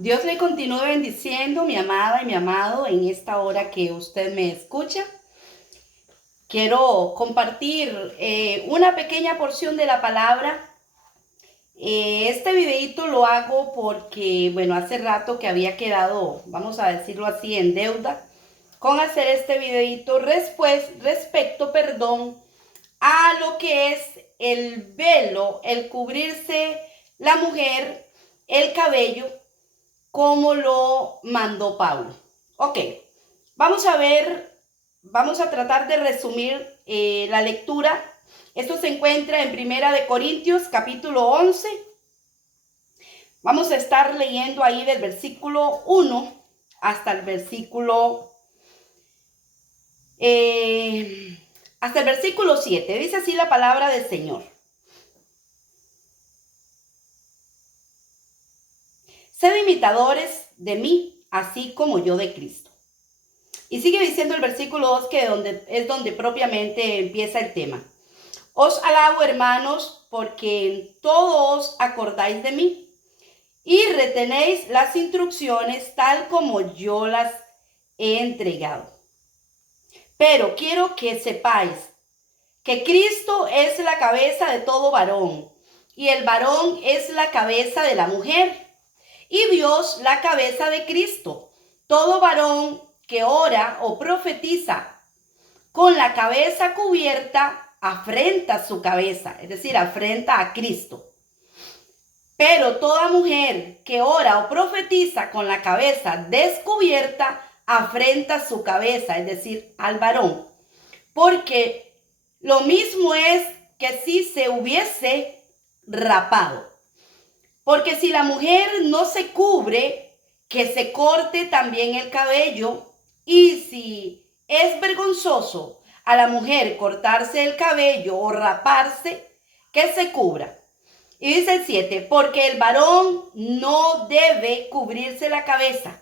Dios le continúe bendiciendo, mi amada y mi amado, en esta hora que usted me escucha. Quiero compartir una pequeña porción de la palabra. Este videito lo hago porque, bueno, hace rato que había quedado, vamos a decirlo así, en deuda con hacer este videito respecto, a lo que es el velo, el cubrirse la mujer, el cabello, como lo mandó Pablo. Ok, vamos a ver, vamos a tratar de resumir la lectura. Esto se encuentra en Primera de Corintios, capítulo 11. Vamos a estar leyendo ahí del versículo 1 hasta el versículo hasta el versículo 7. Dice así la palabra del Señor. Sed imitadores de mí, así como yo de Cristo. Y sigue diciendo el versículo 2, que es donde propiamente empieza el tema. Os alabo, hermanos, porque en todo os acordáis de mí y retenéis las instrucciones tal como yo las he entregado. Pero quiero que sepáis que Cristo es la cabeza de todo varón y el varón es la cabeza de la mujer y Dios la cabeza de Cristo. Todo varón que ora o profetiza con la cabeza cubierta afrenta su cabeza, es decir, afrenta a Cristo. Pero toda mujer que ora o profetiza con la cabeza descubierta afrenta su cabeza, es decir, al varón. Porque lo mismo es que si se hubiese rapado. Porque si la mujer no se cubre, que se corte también el cabello. Y si es vergonzoso a la mujer cortarse el cabello o raparse, que se cubra. Y dice el 7, porque el varón no debe cubrirse la cabeza,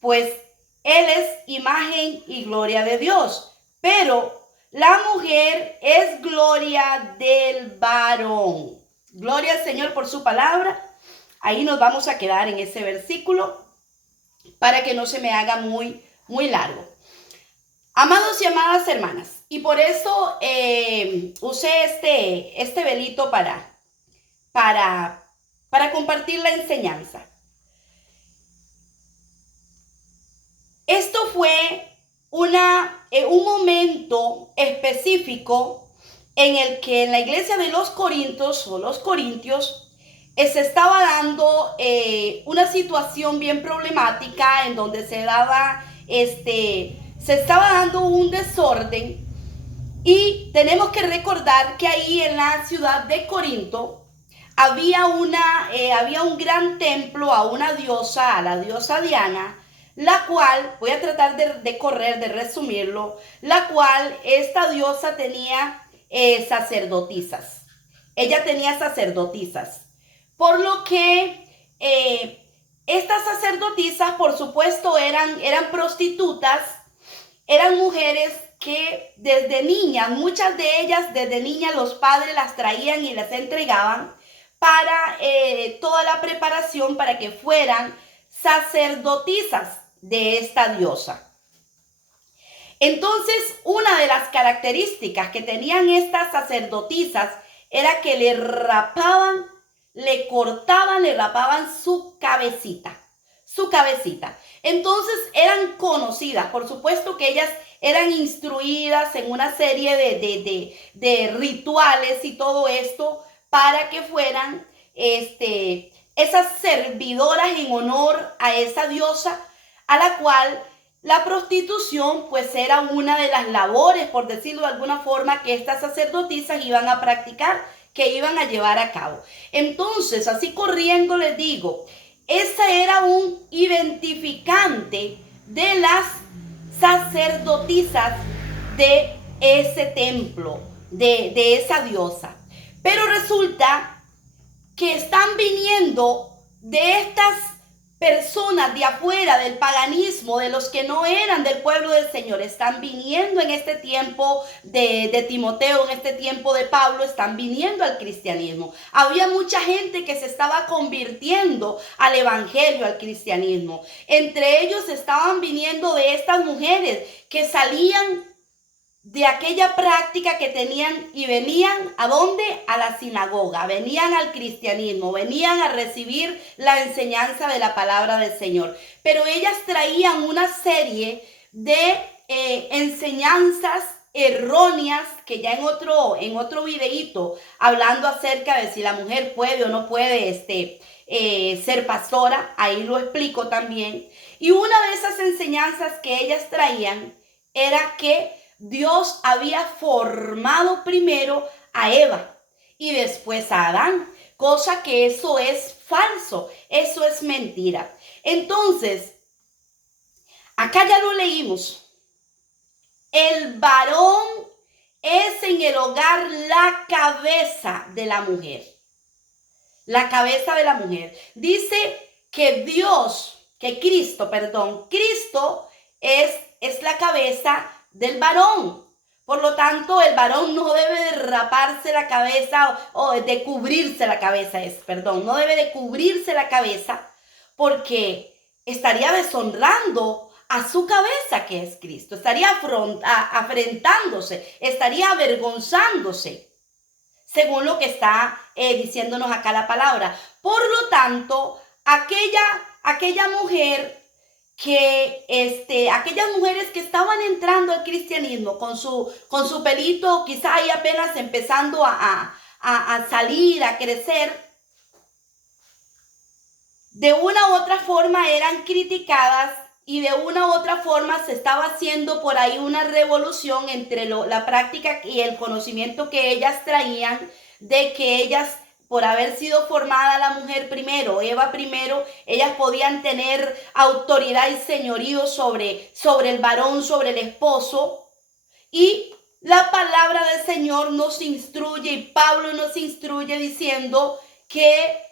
pues él es imagen y gloria de Dios, pero la mujer es gloria del varón. Gloria al Señor por su palabra. Ahí nos vamos a quedar en ese versículo para que no se me haga muy largo. Amados y amadas hermanas, y por eso usé este velito para compartir la enseñanza. Esto fue un momento específico en el que en la iglesia de los Corintios se estaba dando una situación bien problemática en donde se estaba dando un desorden. Y tenemos que recordar que ahí en la ciudad de Corinto había un gran templo a una diosa, a la diosa Diana, la cual, voy a tratar de resumirlo, la cual esta diosa tenía sacerdotisas. Ella tenía sacerdotisas. Por lo que estas sacerdotisas, por supuesto, eran prostitutas, eran mujeres que desde niñas, muchas de ellas desde niñas los padres las traían y las entregaban para toda la preparación para que fueran sacerdotisas de esta diosa. Entonces, una de las características que tenían estas sacerdotisas era que le rapaban, le cortaban, le rapaban su cabecita. Entonces eran conocidas, por supuesto que ellas eran instruidas en una serie de rituales y todo esto para que fueran esas servidoras en honor a esa diosa, a la cual la prostitución pues era una de las labores, por decirlo de alguna forma, que estas sacerdotisas iban a practicar, que iban a llevar a cabo. Entonces, así corriendo les digo, ese era un identificante de las sacerdotisas de ese templo, de esa diosa. Pero resulta que están viniendo de estas personas de afuera del paganismo, de los que no eran del pueblo del Señor, están viniendo en este tiempo de Timoteo, en este tiempo de Pablo, están viniendo al cristianismo. Había mucha gente que se estaba convirtiendo al evangelio, al cristianismo. Entre ellos estaban viniendo de estas mujeres que salían de aquella práctica que tenían y venían ¿a dónde? A la sinagoga, venían al cristianismo, venían a recibir la enseñanza de la palabra del Señor. Pero ellas traían una serie de enseñanzas erróneas, que ya en otro videíto, hablando acerca de si la mujer puede o no puede ser pastora, ahí lo explico también. Y una de esas enseñanzas que ellas traían era que Dios había formado primero a Eva y después a Adán, cosa que eso es falso, eso es mentira. Entonces, acá ya lo leímos. El varón es en el hogar la cabeza de la mujer. La cabeza de la mujer. Dice que Cristo es la cabeza del varón. Por lo tanto, el varón no debe de raparse la cabeza o de cubrirse la cabeza, no debe de cubrirse la cabeza porque estaría deshonrando a su cabeza, que es Cristo. Estaría afrentándose, estaría avergonzándose, según lo que está diciéndonos acá la palabra. Por lo tanto, aquella mujer aquellas mujeres que estaban entrando al cristianismo con su pelito quizá ahí apenas empezando a salir, a crecer, de una u otra forma eran criticadas y de una u otra forma se estaba haciendo por ahí una revolución entre la práctica y el conocimiento que ellas traían, de que ellas, por haber sido formada la mujer primero, Eva primero, ellas podían tener autoridad y señorío sobre el varón, sobre el esposo. Y la palabra del Señor nos instruye, y Pablo nos instruye diciendo que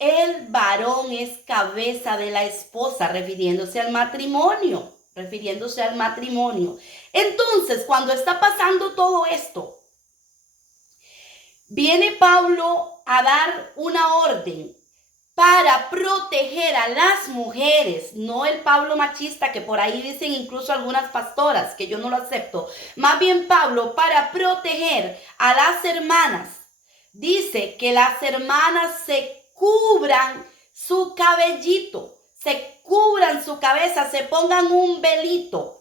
el varón es cabeza de la esposa, refiriéndose al matrimonio. Entonces, cuando está pasando todo esto, viene Pablo a dar una orden para proteger a las mujeres, no el Pablo machista que por ahí dicen incluso algunas pastoras, que yo no lo acepto. Más bien Pablo, para proteger a las hermanas, dice que las hermanas se cubran su cabellito, se cubran su cabeza, se pongan un velito.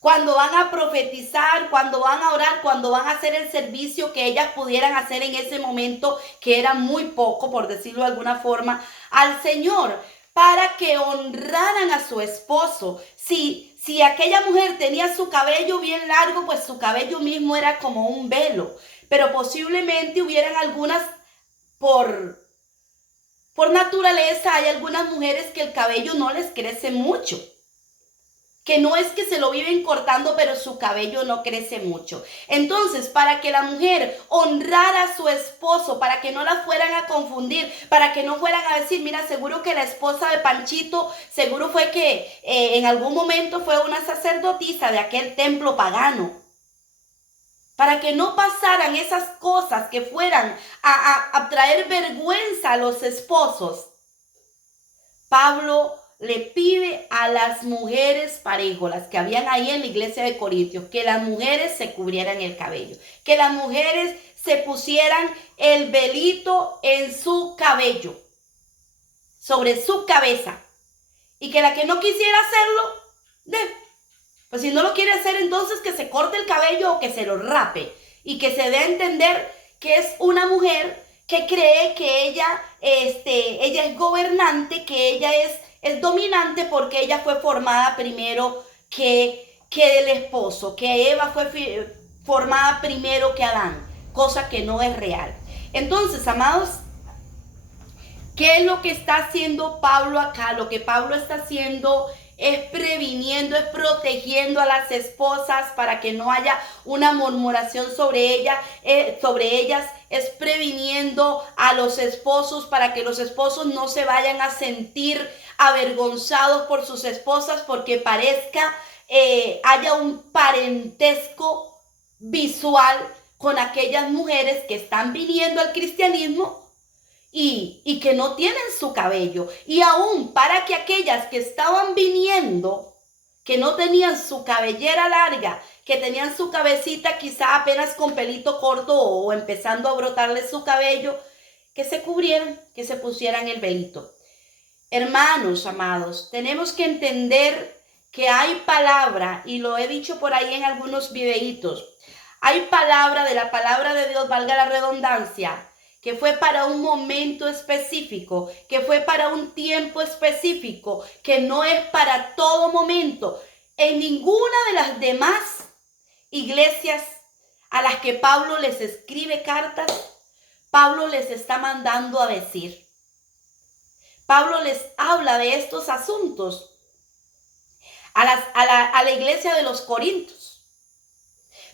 Cuando van a profetizar, cuando van a orar, cuando van a hacer el servicio que ellas pudieran hacer en ese momento, que era muy poco, por decirlo de alguna forma, al Señor, para que honraran a su esposo. Si aquella mujer tenía su cabello bien largo, pues su cabello mismo era como un velo. Pero posiblemente hubieran algunas, por naturaleza, hay algunas mujeres que el cabello no les crece mucho, que no es que se lo viven cortando, pero su cabello no crece mucho. Entonces, para que la mujer honrara a su esposo, para que no la fueran a confundir, para que no fueran a decir, mira, seguro que la esposa de Panchito, seguro fue que en algún momento fue una sacerdotisa de aquel templo pagano. Para que no pasaran esas cosas que fueran a traer vergüenza a los esposos, Pablo le pide a las mujeres parejo, las que habían ahí en la iglesia de Corintios, que las mujeres se cubrieran el cabello, que las mujeres se pusieran el velito en su cabello, sobre su cabeza, y que la que no quisiera hacerlo, pues si no lo quiere hacer, entonces que se corte el cabello o que se lo rape, y que se dé a entender que es una mujer que cree que ella es gobernante, que ella es dominante, porque ella fue formada primero que el esposo, que Eva fue formada primero que Adán, cosa que no es real. Entonces, amados, ¿qué es lo que está haciendo Pablo acá? Lo que Pablo está haciendo es previniendo, es protegiendo a las esposas para que no haya una murmuración sobre ellas, es previniendo a los esposos para que los esposos no se vayan a sentir avergonzados por sus esposas porque parezca haya un parentesco visual con aquellas mujeres que están viniendo al cristianismo y que no tienen su cabello. Y aún para que aquellas que estaban viniendo, que no tenían su cabellera larga, que tenían su cabecita quizá apenas con pelito corto o empezando a brotarle su cabello, que se cubrieran, que se pusieran el velito. Hermanos amados, tenemos que entender que hay palabra, y lo he dicho por ahí en algunos videitos, hay palabra de la palabra de Dios, valga la redundancia, que fue para un momento específico, que fue para un tiempo específico, que no es para todo momento. En ninguna de las demás iglesias a las que Pablo les escribe cartas, Pablo les está mandando a decir. Pablo les habla de estos asuntos a la iglesia de los Corintios.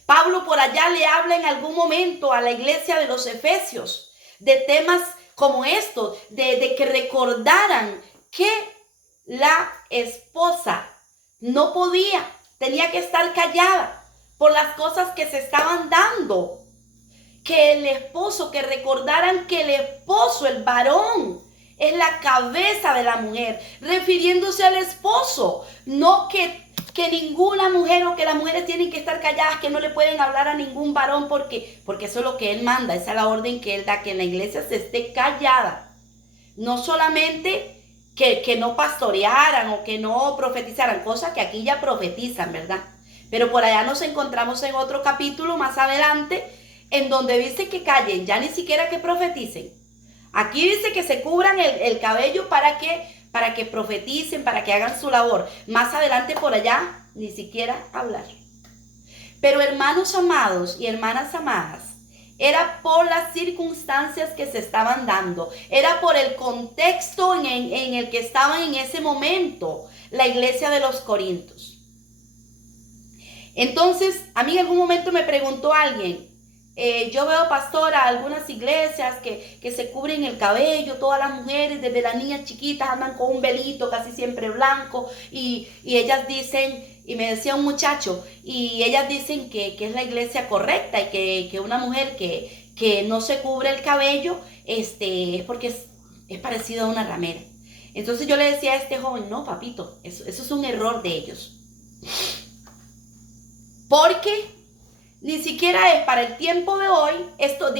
Pablo por allá le habla en algún momento a la iglesia de los Efesios de temas como estos, de que recordaran que la esposa no podía, tenía que estar callada por las cosas que se estaban dando. Que el esposo, que recordaran que el esposo, el varón, es la cabeza de la mujer, refiriéndose al esposo, no que ninguna mujer o que las mujeres tienen que estar calladas, que no le pueden hablar a ningún varón porque eso es lo que él manda, esa es la orden que él da, que en la iglesia se esté callada. No solamente que no pastorearan o que no profetizaran, cosas que aquí ya profetizan, ¿verdad? Pero por allá nos encontramos en otro capítulo más adelante en donde dice que callen, ya ni siquiera que profeticen. Aquí dice que se cubran el cabello para que profeticen, para que hagan su labor. Más adelante por allá, ni siquiera hablar. Pero hermanos amados y hermanas amadas, era por las circunstancias que se estaban dando, era por el contexto en el que estaban en ese momento la iglesia de los Corintios. Entonces, a mí en algún momento me preguntó alguien, yo veo, pastora, algunas iglesias que se cubren el cabello, todas las mujeres, desde las niñas chiquitas andan con un velito casi siempre blanco y ellas dicen, y me decía un muchacho, y ellas dicen que es la iglesia correcta y que una mujer que no se cubre el cabello es porque es parecida a una ramera. Entonces yo le decía a este joven, no, papito, eso es un error de ellos. Porque ni siquiera es para el tiempo de hoy, esto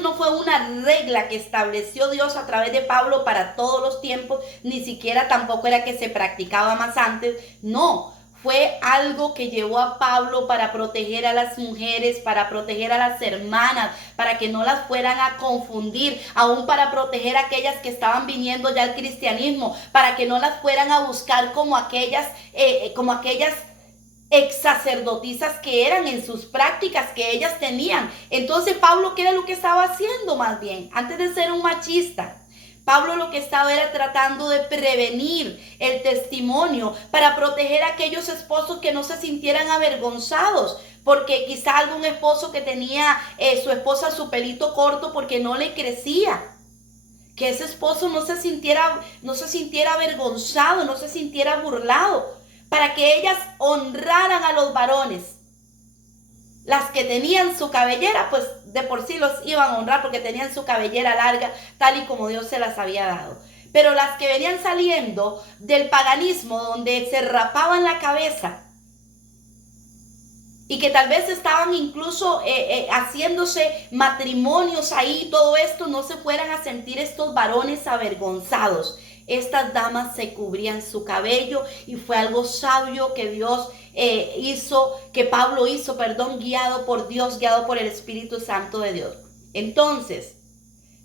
no fue una regla que estableció Dios a través de Pablo para todos los tiempos, ni siquiera tampoco era que se practicaba más antes, no, fue algo que llevó a Pablo para proteger a las mujeres, para proteger a las hermanas, para que no las fueran a confundir, aún para proteger a aquellas que estaban viniendo ya al cristianismo, para que no las fueran a buscar como aquellas ex sacerdotisas que eran en sus prácticas que ellas tenían. Entonces Pablo, ¿qué era lo que estaba haciendo más bien? Antes de ser un machista, Pablo lo que estaba era tratando de prevenir el testimonio para proteger a aquellos esposos que no se sintieran avergonzados, porque quizá algún esposo que tenía su esposa su pelito corto porque no le crecía. Que ese esposo no se sintiera avergonzado, no se sintiera burlado, para que ellas honraran a los varones. Las que tenían su cabellera, pues de por sí los iban a honrar porque tenían su cabellera larga, tal y como Dios se las había dado. Pero las que venían saliendo del paganismo, donde se rapaban la cabeza, y que tal vez estaban incluso haciéndose matrimonios ahí, todo esto, no se fueran a sentir estos varones avergonzados. Estas damas se cubrían su cabello y fue algo sabio que Pablo hizo, guiado por Dios, guiado por el Espíritu Santo de Dios. Entonces,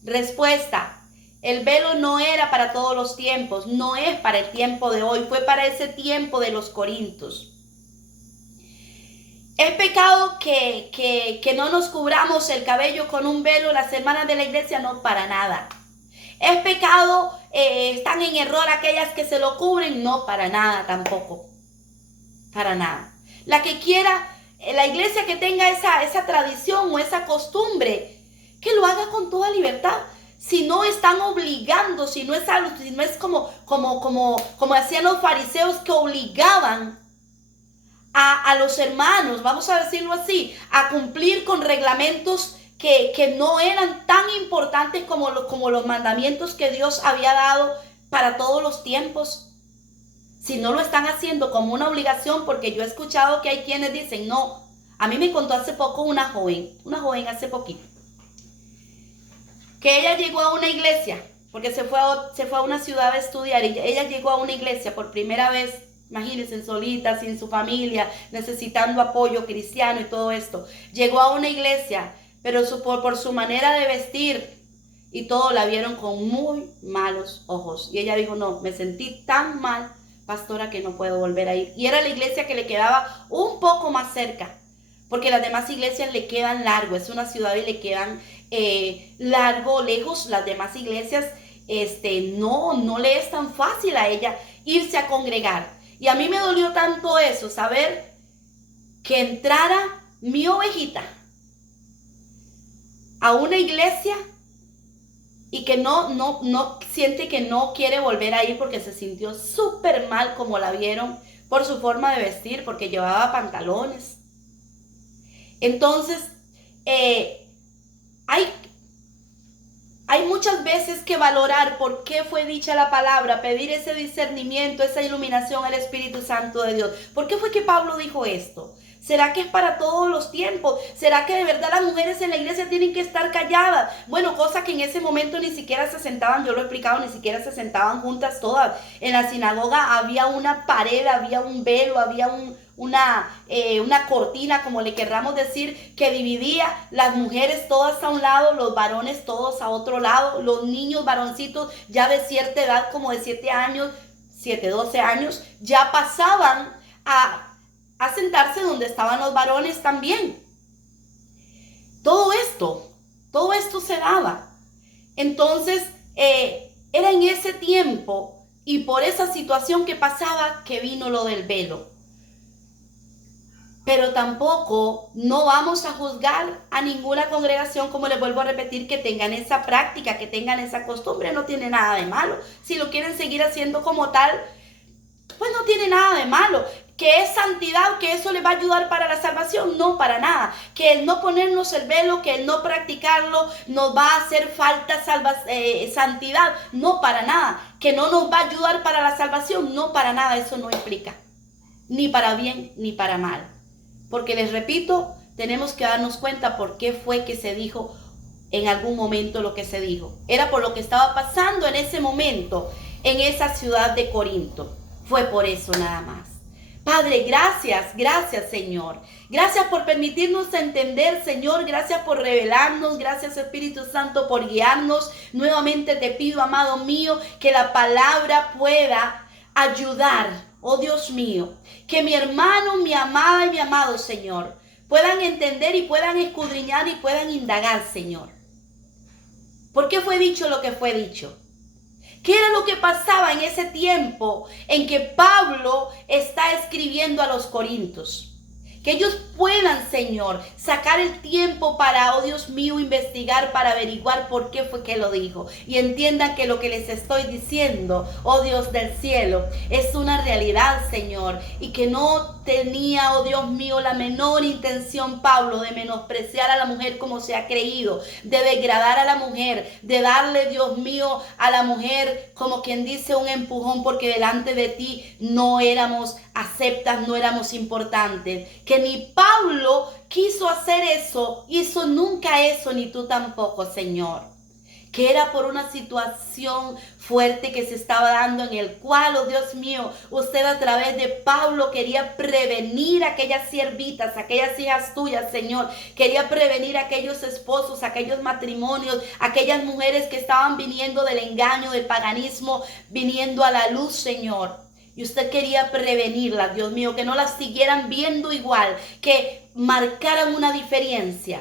respuesta, el velo no era para todos los tiempos, no es para el tiempo de hoy, fue para ese tiempo de los Corintios. ¿Es pecado que no nos cubramos el cabello con un velo las hermanas de la iglesia? No, para nada. ¿Es pecado? ¿Están en error aquellas que se lo cubren? No, para nada tampoco. Para nada. La que quiera, la iglesia que tenga esa tradición o esa costumbre, que lo haga con toda libertad. Si no están obligando, si no es como hacían los fariseos, que obligaban a los hermanos, vamos a decirlo así, a cumplir con reglamentos que no eran tan importantes como los mandamientos que Dios había dado para todos los tiempos. Si no lo están haciendo como una obligación, porque yo he escuchado que hay quienes dicen, no, a mí me contó hace poco una joven hace poquito, que ella llegó a una iglesia, porque se fue a una ciudad a estudiar, y ella llegó a una iglesia por primera vez, imagínense, solita, sin su familia, necesitando apoyo cristiano y todo esto. Llegó a una iglesia, pero por su manera de vestir y todo la vieron con muy malos ojos. Y ella dijo, no, me sentí tan mal, pastora, que no puedo volver a ir. Y era la iglesia que le quedaba un poco más cerca, porque las demás iglesias le quedan largo, es una ciudad y le quedan lejos. Las demás iglesias no le es tan fácil a ella irse a congregar. Y a mí me dolió tanto eso, saber que entrara mi ovejita a una iglesia y que no siente que no quiere volver a ir, porque se sintió súper mal como la vieron por su forma de vestir, porque llevaba pantalones. Entonces, hay muchas veces que valorar por qué fue dicha la palabra, pedir ese discernimiento, esa iluminación al Espíritu Santo de Dios. ¿Por qué fue que Pablo dijo esto? ¿Será que es para todos los tiempos? ¿Será que de verdad las mujeres en la iglesia tienen que estar calladas? Bueno, cosa que en ese momento ni siquiera se sentaban, yo lo he explicado, ni siquiera se sentaban juntas todas. En la sinagoga había una pared, había un velo, había una cortina, como le querramos decir, que dividía las mujeres todas a un lado, los varones todos a otro lado, los niños varoncitos ya de cierta edad, como de 7 años, 7, 12 años, ya pasaban a sentarse donde estaban los varones también. Todo esto se daba. Entonces, era en ese tiempo y por esa situación que pasaba que vino lo del velo. Pero tampoco no vamos a juzgar a ninguna congregación, como les vuelvo a repetir, que tengan esa práctica, que tengan esa costumbre. No tiene nada de malo. Si lo quieren seguir haciendo como tal, pues no tiene nada de malo. ¿Que es santidad? ¿Que eso les va a ayudar para la salvación? No, para nada. Que el no ponernos el velo, que el no practicarlo nos va a hacer falta santidad. No, para nada. Que no nos va a ayudar para la salvación. No, para nada. Eso no implica ni para bien ni para mal. Porque les repito, tenemos que darnos cuenta por qué fue que se dijo en algún momento lo que se dijo. Era por lo que estaba pasando en ese momento en esa ciudad de Corinto. Fue por eso nada más. Padre, gracias Señor. Gracias por permitirnos entender, Señor. Gracias por revelarnos. Gracias, Espíritu Santo, por guiarnos. Nuevamente te pido, amado mío, que la palabra pueda ayudar. Oh Dios mío, que mi hermano, mi amada y mi amado, Señor, puedan entender y puedan escudriñar y puedan indagar, Señor. ¿Por qué fue dicho lo que fue dicho? ¿Qué era lo que pasaba en ese tiempo en que Pablo está escribiendo a los corintios? Que ellos puedan, Señor, sacar el tiempo para, oh Dios mío, investigar, para averiguar por qué fue que lo dijo. Y entiendan que lo que les estoy diciendo, oh Dios del cielo, es una realidad, Señor. Y que no tenía, oh Dios mío, la menor intención, Pablo, de menospreciar a la mujer como se ha creído, de degradar a la mujer, de darle, Dios mío, a la mujer, como quien dice, un empujón, porque delante de ti no éramos aceptas, no éramos importantes. Que ni Pablo quiso hacer eso, hizo nunca eso, ni tú tampoco, Señor. Que era por una situación fuerte que se estaba dando, en el cual, oh Dios mío, usted a través de Pablo quería prevenir a aquellas siervitas, aquellas hijas tuyas, Señor. Quería prevenir a aquellos esposos, aquellos matrimonios, aquellas mujeres que estaban viniendo del engaño, del paganismo, viniendo a la luz, Señor. Y usted quería prevenirlas, Dios mío, que no las siguieran viendo igual, que marcaran una diferencia.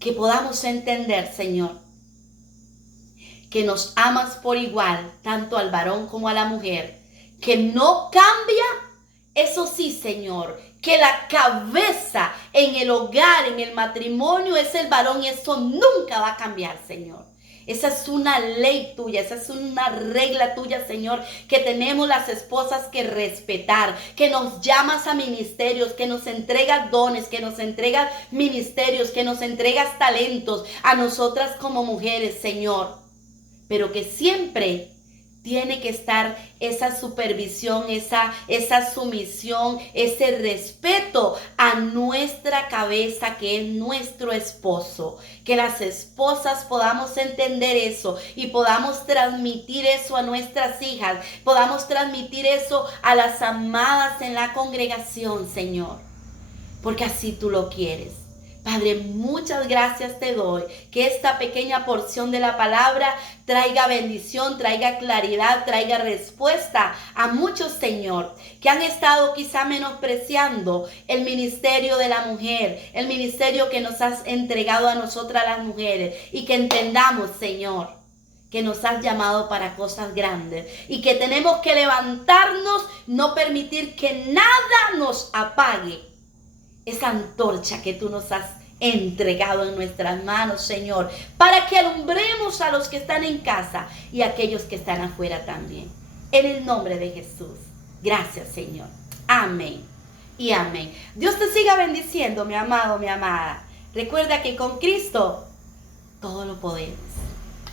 Que podamos entender, Señor, que nos amas por igual, tanto al varón como a la mujer, que no cambia. Eso sí, Señor, que la cabeza en el hogar, en el matrimonio es el varón, y eso nunca va a cambiar, Señor. Esa es una ley tuya, esa es una regla tuya, Señor, que tenemos las esposas que respetar, que nos llamas a ministerios, que nos entregas dones, que nos entregas ministerios, que nos entregas talentos a nosotras como mujeres, Señor. Pero que siempre tiene que estar esa supervisión, esa sumisión, ese respeto a nuestra cabeza, que es nuestro esposo. Que las esposas podamos entender eso y podamos transmitir eso a nuestras hijas, podamos transmitir eso a las amadas en la congregación, Señor, porque así tú lo quieres. Padre, muchas gracias te doy, que esta pequeña porción de la palabra traiga bendición, traiga claridad, traiga respuesta a muchos, Señor, que han estado quizá menospreciando el ministerio de la mujer, el ministerio que nos has entregado a nosotras las mujeres, y que entendamos, Señor, que nos has llamado para cosas grandes y que tenemos que levantarnos, no permitir que nada nos apague esa antorcha que tú nos has entregado en nuestras manos, Señor, para que alumbremos a los que están en casa y a aquellos que están afuera también. En el nombre de Jesús. Gracias, Señor. Amén y amén. Dios te siga bendiciendo, mi amado, mi amada. Recuerda que con Cristo todo lo podemos.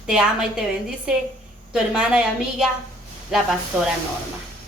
Te ama y te bendice tu hermana y amiga, la pastora Norma.